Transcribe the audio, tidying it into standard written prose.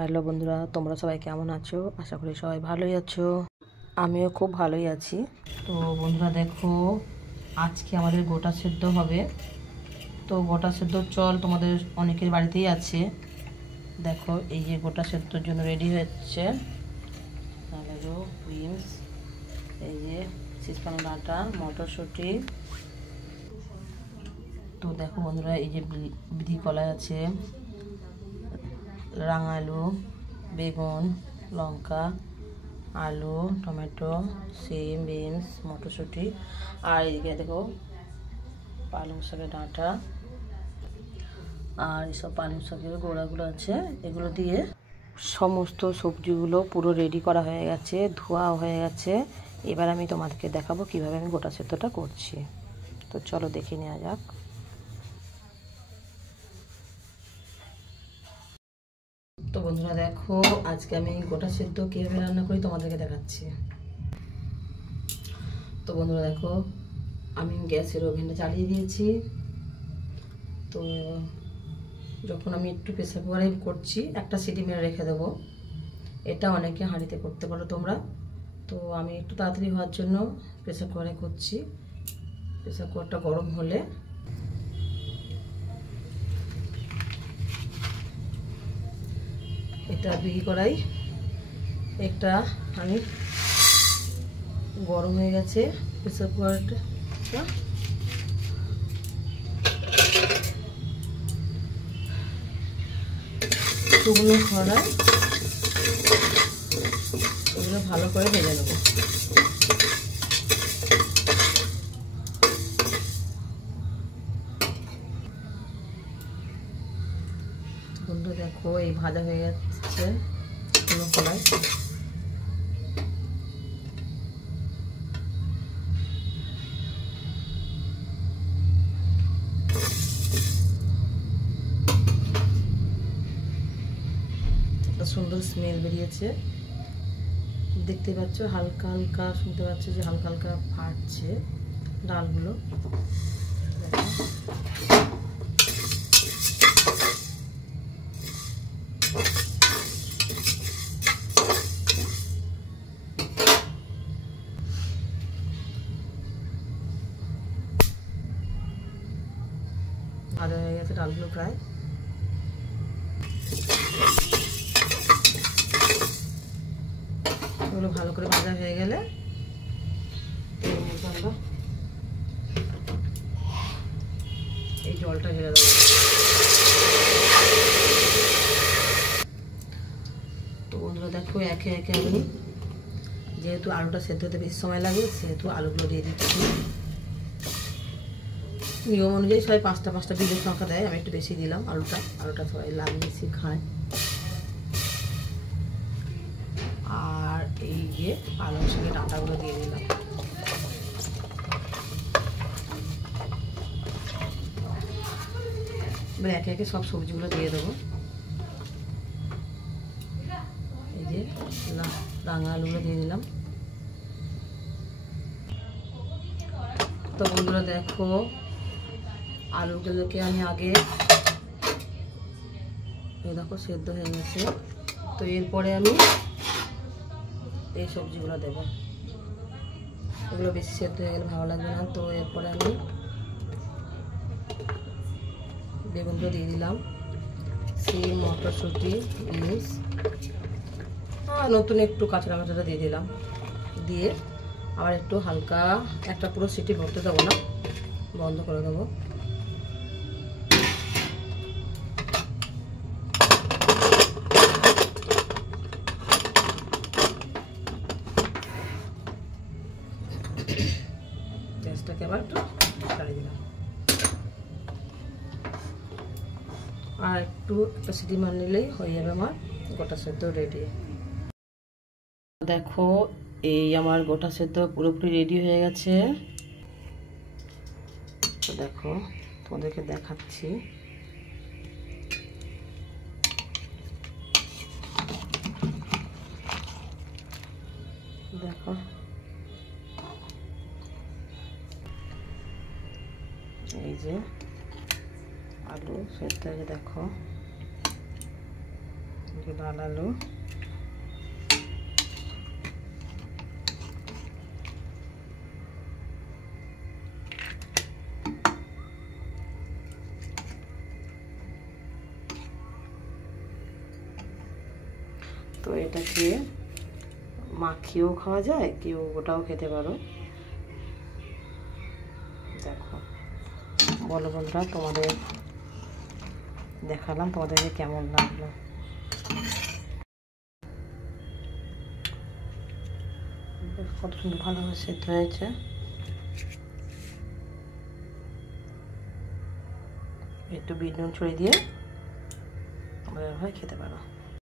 Hello বন্ধুরা, তোমরা সবাই কেমন আছো? আশা করি সবাই ভালোই আছো। আমিও খুব ভালোই আছি। তো বন্ধুরা দেখো, আজকে আমাদের গোটা সেদ্ধ হবে। তো গোটা সেদ্ধ চল তোমাদের অনেকের বাড়িতেই আছে। দেখো এই যে গোটা সেদ্ধর জন্য রেডি হচ্ছে টমেটো, বিনস, এই যে সিসপানো ডাঁটা, মটরশুঁটি। তো দেখো বন্ধুরা, এই যে বিধি কলাই আছে, রাঙা আলু, বেগুন, লঙ্কা, আলু, টমেটো, সিম, বিনস, মটরশুঁটি, আর এদিকে দেখো পালং শাকের ডাঁটা আর এইসব পালং শাকের গোড়াগুলো আছে। এগুলো দিয়ে সমস্ত সবজিগুলো পুরো রেডি করা হয়ে গেছে, ধোয়া হয়ে গেছে। এবার আমি তোমাদেরকে দেখাবো কিভাবে আমি গোটা সেদ্ধটা করছি। তো চলো দেখে নেওয়া যাক। তো বন্ধুরা দেখো, আজকে আমি গোটা সেদ্ধ কীভাবে রান্না করি তোমাদেরকে দেখাচ্ছি। তো বন্ধুরা দেখো, আমি গ্যাসের ওভেনটা চালিয়ে দিয়েছি। তো যখন আমি একটু প্রেসার কুকারে করছি, একটা সিটি মেরে রেখে দেবো। এটা অনেকে হাঁড়িতে করতে পারো তোমরা। তো আমি একটু তাড়াতাড়ি হওয়ার জন্য প্রেসার কুকারে করছি। প্রেসার কুকারটা গরম হলে এটা বিড়ি কড়াই, একটা আমি গরম হয়ে গেছে প্রেসার কুকারটা। শুকনো খড়ায় এগুলো ভালো করে ভেজে নেব। বন্ধু দেখো, এই ভাজা হয়ে যাচ্ছে শুকনো খড়ায়। সুন্দর স্মেল বেরিয়েছে, দেখতে পাচ্ছ। হালকা হালকা শুনতে পাচ্ছ যে হালকা হালকা ফাটছে ডালগুলো। ভাজা হয়ে গেছে ডালগুলো প্রায়। এগুলো ভালো করে ভাজা হয়ে গেলে আমরা এই জলটা ঢেলে দেবো। তো বন্ধুরা দেখো, একে একে আমি, যেহেতু আলুটা সেদ্ধ হতে বেশি সময় লাগে, সেহেতু আলুগুলো দিয়ে দিচ্ছি। নিয়ম অনুযায়ী সবাই পাঁচটা পাঁচটা বিজের সংখ্যা দেয়, আমি একটু বেশি দিলাম। আলুটা সবাই লাগে বেশি খায়। আর এই যে পালং শাকের ডাঁটাগুলো দিয়ে দিলাম। এবার একে একে সব সবজিগুলো দিয়ে দেবো। এই যে রাঙা আলুগুলো দিয়ে দিলাম। তো বন্ধুরা দেখো, আলুগুলোকে আমি আগে, এই দেখো সেদ্ধ হয়ে গেছে। তো এরপরে আমি এই সবজিগুলো দেবো। এগুলো বেশি সেদ্ধ হয়ে গেলে ভালো লাগবে না। তো এরপরে আমি বেগুনগুলো দিয়ে দিলাম, সিম, মটরশুঁটি, বিনস, নতুন একটু কাঁচা লঙ্কাটা দিয়ে দিলাম। দিয়ে আবার একটু হালকা, একটা পুরো সিটি ভরতে দেবো না, বন্ধ করে দেবো। গ্যাসটাকে আবার একটু ছাড়িয়ে দিলাম। আর একটু একটা সিটি মার নিলেই হয়ে যাবে আমার গোটা সেদ্ধ রেডি। দেখো, এই আমার গোটা সেদ্ধ পুরোপুরি রেডি হয়ে গেছে। তো দেখো, তোমাদেরকে দেখাচ্ছি। দেখো, এই যে আলু সেদ্ধ হয়ে, দেখো একটু লাল আলু, তো এটাকে মাখিয়েও খাওয়া যায়, কেউ গোটাও খেতে পারো। দেখো বলো বন্ধুরা, তোমাদের দেখালাম, তোমাদেরকে কেমন লাগলো। কত সুন্দর ভালোভাবে সেদ্ধ হয়েছে। একটু বিট নুন ছড়িয়ে দিয়ে তোমরা এভাবে খেতে পারো।